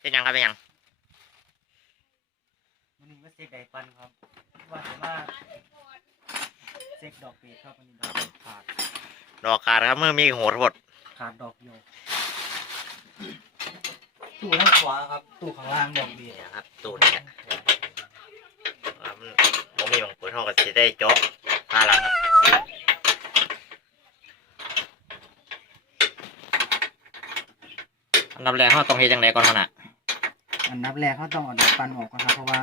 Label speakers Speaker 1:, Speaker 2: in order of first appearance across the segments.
Speaker 1: เป็นหยังครับเป็นหยัง
Speaker 2: มันนี่ว่าเซ็กไดปันครับ ว่าแต่ว่าเซ็กดอกเปีครับมันนี่ดอกขาด
Speaker 1: ดอกขาดครับมือมีโหดหด
Speaker 2: ขาดดอกเดียวตู้ข้างขวาครับตู้ข้างล่างดอกเบี้ย
Speaker 1: เนี่ยครับตูดเนี่ยแล้วมันผมมีบางคนเขาก็จะได้เจาะพาหลังครับอันดับแรกเขาต้องเฮ็ดจังไดก่อนขนาด
Speaker 2: อันดับแรกเขาต้องเอาดอกปันออกก่อนครับ เพราะว่า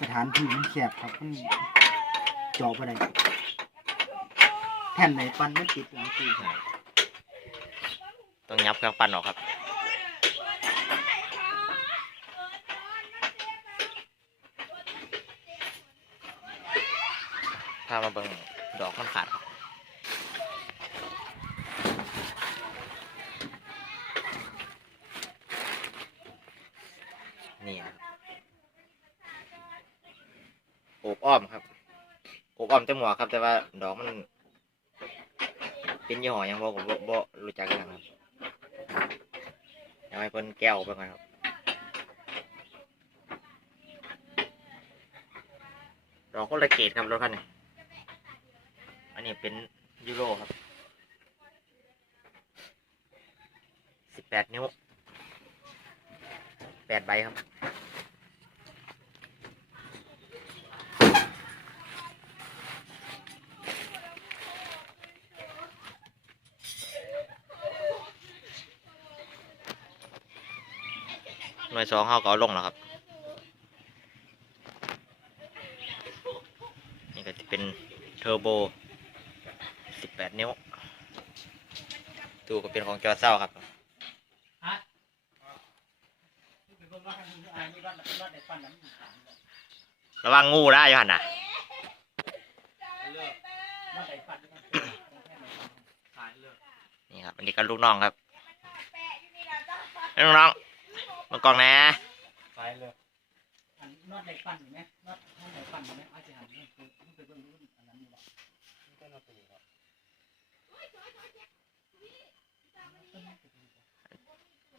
Speaker 2: สถานที่มันแคบครับมันเจาะไปได้แผ่นไหนปันไม่ติดหลังตู้ครับ
Speaker 1: ต้องยับเครื่องปั้นออกครับพามาเบิ่งดอกมันขาดครับ นี่ครับโอบอ้อมครับ โอบอ้อมจมูกครับ แต่ว่าดอกมันเป็นยี่ห้อยังบ่ผมบ่บ่รู้จักกันครับยากให้เพิ่นแก้วเบิ่งกันครับ ดอกคนละเกรดครับรถคันนี้ อันนี้เป็นยูโรครับสิบแปดนิ้วแปดใบครับ วยสองเขาก็เอาลงแล้วครับ นี่ก็จะเป็นเทอร์โบ 18 นิ้ว ตู้ก็เป็นของจอเศร้าครับระวังงูได้ยันนะนี่ครับ อันนี้ก็ลูกน้องครับ ลูกน้อง มากองแหนะ
Speaker 2: ไปเลยอันนอดไหนปั่นอยู่ไหมนอดนอดไหนปั่นอยู่ไหมอาจจะหันเรื่องคือมันเป็นเรื่องรุ่นอันนั้นอยู่หรอกนี่ก็นอดตัวนี้ครับ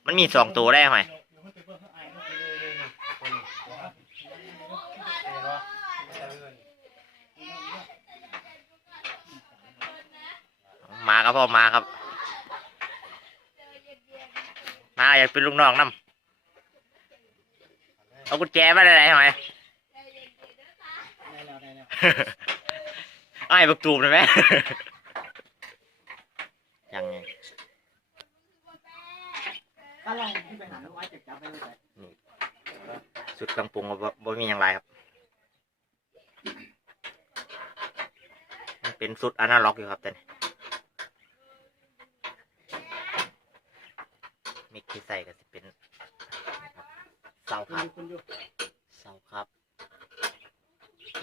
Speaker 1: มันมีสองตัวได้ไหม
Speaker 2: เดี๋ยวมันเป็นเรื่องข้างในมันเป็นเรื่องเรื่อง
Speaker 1: มาครับพ่อมาครับ มาอยากเป็นลูกน้องนํ เอากุญแจมาได้ไหนหน่อย
Speaker 2: ได้แล้วได้แล้ว
Speaker 1: ไอ้บักตูมเลยไหมยังไง
Speaker 2: ถ้าเราที่ไปหาลูกไม้จับจับได้เลย
Speaker 1: สุดกำปรุงก็บ่บ่มีอย่างไรครับมันเป็นสุดอนาล็อกอยู่ครับแต่นี่มิกที่ใส่ก็จะเป็นเสา
Speaker 2: คุ
Speaker 1: ครั
Speaker 2: ณ
Speaker 1: บ
Speaker 2: คุณอยู่
Speaker 1: เสาครับ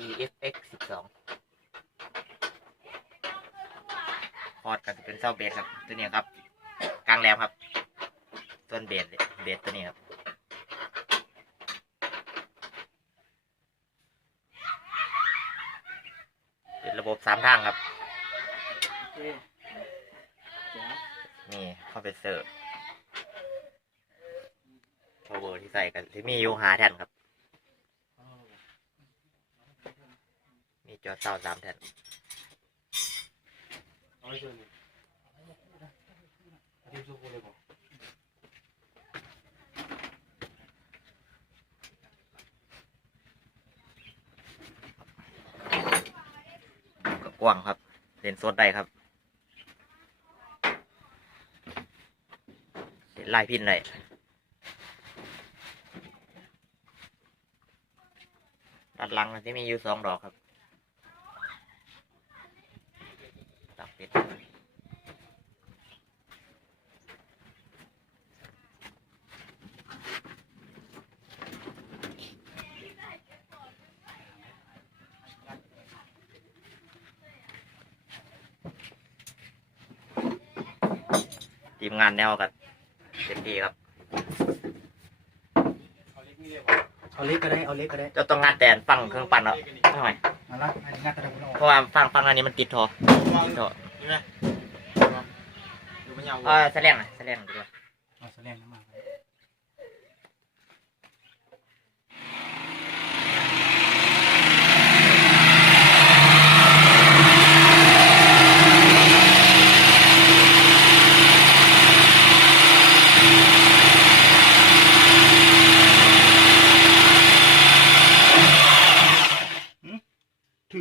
Speaker 1: EFX สิบสองคอร์ดก็จะเป็นเสาเบสครับตัวนี้ครับกลางแหลมครับต้นเบสเบสตัวนี้ครับเป็นระบบสามทางครับ
Speaker 2: โอเคเจ๋ว
Speaker 1: นี่คอมเพรสเซอร์ power ที่ใส่กันที่มีอยู่หาแท่นครับ มีจอเศร้าสามแท่น
Speaker 2: ก็ก
Speaker 1: ว้างครับเล่นโซดได้ครับเล่นไล่พินได้ ด้านหลังที่มีอยู่สองดอกครับดอกเป็ดทีมงานแนวกันเต็มที่ครับ
Speaker 2: เอาเล็กนี่เลยบอก เอาเล็กก็ได้ เอาเล็กก็ได้
Speaker 1: จะต้องงานแตนฟังเครื่องปั่นเอาทำไม
Speaker 2: มาละอันนี้งัดกระดาษคุณเอา
Speaker 1: เพราะว่าฟังฟังอันนี้มันติดทอติดทอ
Speaker 2: ดูมันยาว
Speaker 1: เออแสลงอะแสลงดีกว่า
Speaker 2: เอาแสดงน้ำมัน
Speaker 1: ทู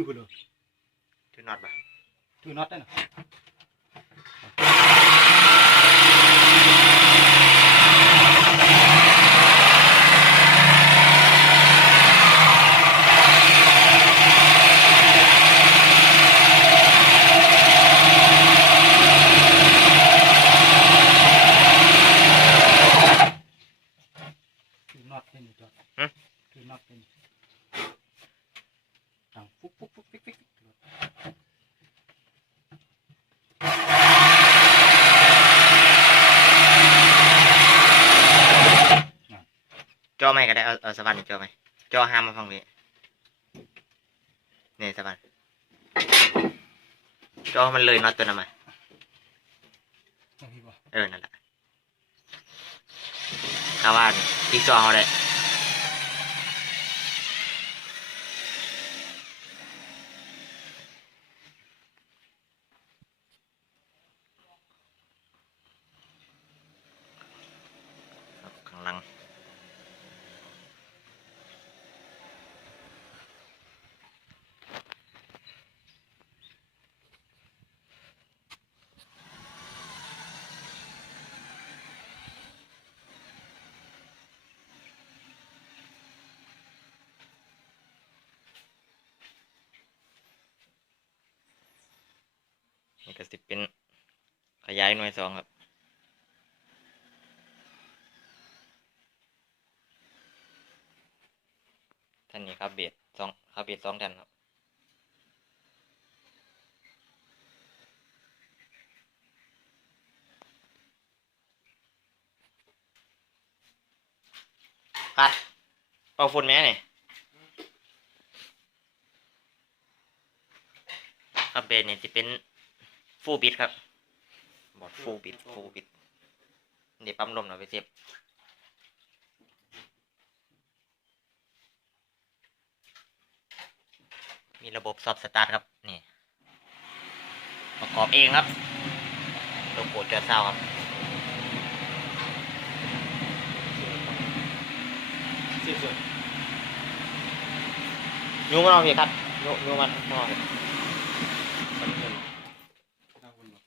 Speaker 1: น็อตปะ
Speaker 2: ถือน็อตได้หรอน็อตเป็นจอดถือน็อตเป็นดังฟุ๊กฟุ๊กฟุ๊กฟิกฟิกฟิก
Speaker 1: จอไหม ก็ได้เอาเอาสว่านนี่จอไหมจอห้ามมาฟังพี่นี่สว่านจอมันเลยน็อตตัวนั้นมา
Speaker 2: ตรงนี้บ่
Speaker 1: เออนั่นแหละข้าว่าอีกจอเอาได้ ก็สิเป็นขยายหน่วยสองครับ ท่านนี้ครับเบียดสองครับเบียดสองแท่านครับพัดเอาฝุ่นแม่นี่ครับเบสเนี่ยจะเป็น ฟูลบิดครับบอดฟูลบิดฟูลบิดเดี๋ยวปั๊มลมหน่อยไปเสียบมีระบบซอฟต์สตาร์ทครับ นี่ ประกอบเองครับโลโก้จอเศร้าครับ
Speaker 2: เสียบส่วน
Speaker 1: ยูมันเอาพี่ครับยูยูมันข้างนอก
Speaker 2: มันเงินเอาคนบ่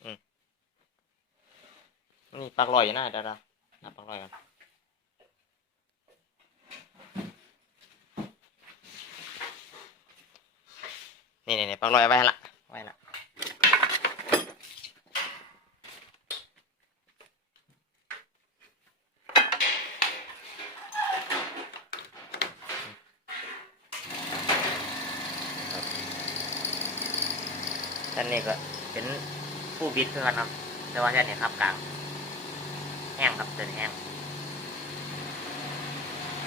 Speaker 1: นี่ ปลักลอยอยู่หน้าดารานับปลักลอยกันนี่นี่นี่ปลักลอยไว้ให้ละไว้ละท่านนี้ก็เป็นผู้บิดเพื่อนครับแต่ว่าแค่นี้ครับกลาง แห้งครับเดินแห้ง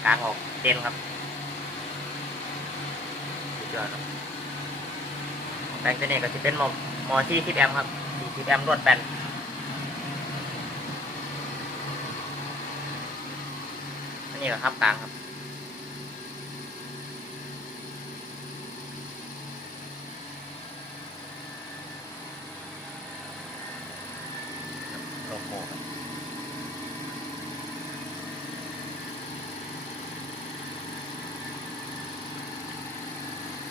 Speaker 1: กลางออกเด่นครับสุดยอดครับแบงค์ตัวนี้ก็จะเป็นมอมอที่สิบแอมครับสี่สิบแอมรวดแบนนี่ก็ครับกลางครับ โลโก้ครับ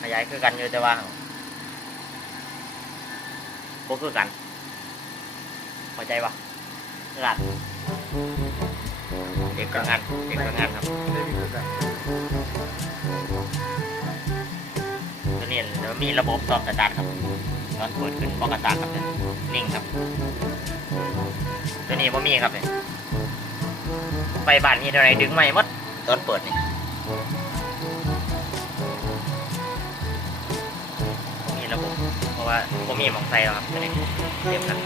Speaker 1: ข ยายคือกันอยู่แต่ว่าก็คือกันเข้าใจปะหลัดเด็กก็งานเด็กก็งานครับ
Speaker 2: ได้มีคือกัน
Speaker 1: ตัวนี้เดี๋ยวมีระบบสอบสตาร์ทครับตอนเปิดขึ้นบอกกระตาร์ทครับเนี่ยนิ่งครับ ตัวนี้บ่มีครับเนี่ยไปบ้านนี่เท่าไหรดึงไม่หมดตอนเปิดนี่ เพราะว่าบ่มีหมองใส่แล้วครับตัวนี้เทียบกัน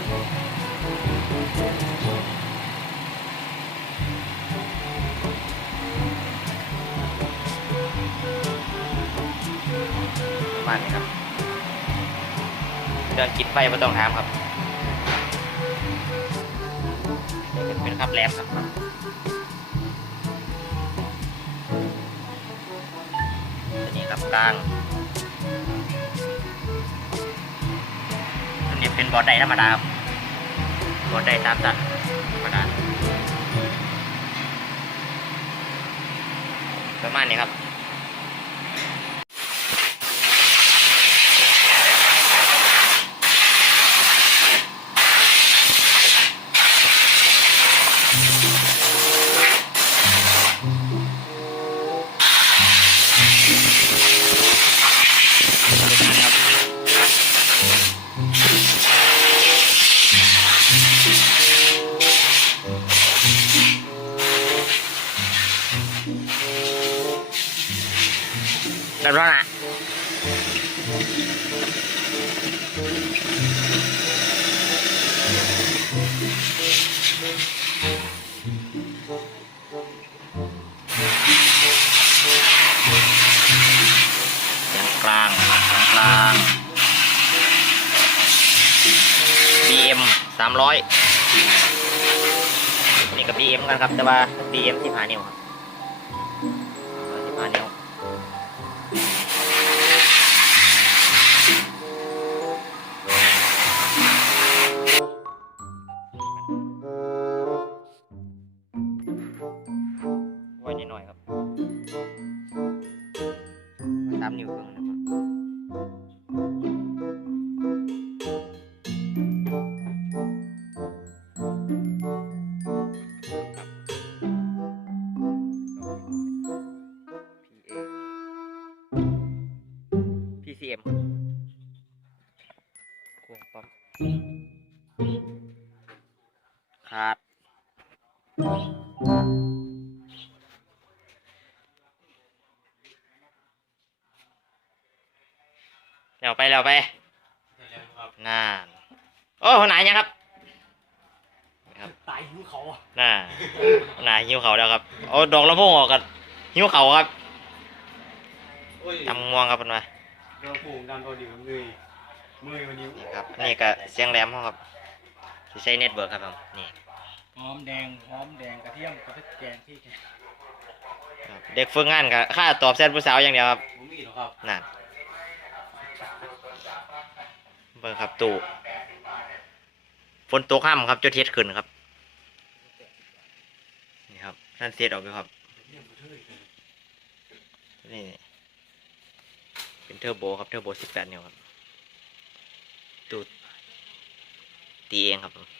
Speaker 1: ประมาณนี้ครับเรื่องกินไฟไม่ต้องถามครับเป็นครับแรมครับตัวนี้ครับกลาง นี้เป็นบอดไดธรรมดาครับบอดไดตามตัดธรรมดาประมาณนี้ครับ สามร้อยนี่กับ BM กันครับ แต่ว่า BM ที่ผ่านิ้วครับ ควงปั๊มขาดแล้วไปแล้วไปน่านโอ้หัวหน้ายังครับ
Speaker 2: ตายหิวเขาอะ
Speaker 1: น่าหัวหน้าหิวเขาแล้วครับเอาดอกลำโพงออกกันหิวเขาครับ
Speaker 3: โอ้ย
Speaker 1: ตำง่วงครับเป็นไง
Speaker 3: เดี๋ยวผูกดันตัวดิวมือ มือวันนี้
Speaker 1: นี่ครับนี่ก็เสียงแหลมเขาครับที่ใช้เน็ตเวิร์กครับผมนี่
Speaker 2: หอมแดงหอมแดงกระเทียมกระเทียมแกงที่
Speaker 1: ครับเด็กฝึกงานกับค่าตอบแซนผู้สาวอย่างเดียวครับ
Speaker 3: ผมมีหรอครับ
Speaker 1: นั่นเบิ่งครับตู่ฝนตกห้ามครับจนเทียดขึ้นครับนี่ครับนั่นเสียดออกไปครับนี่เป็นเทอร์โบครับเทอร์โบ18นิ้วครับ ตูตีเองครับผม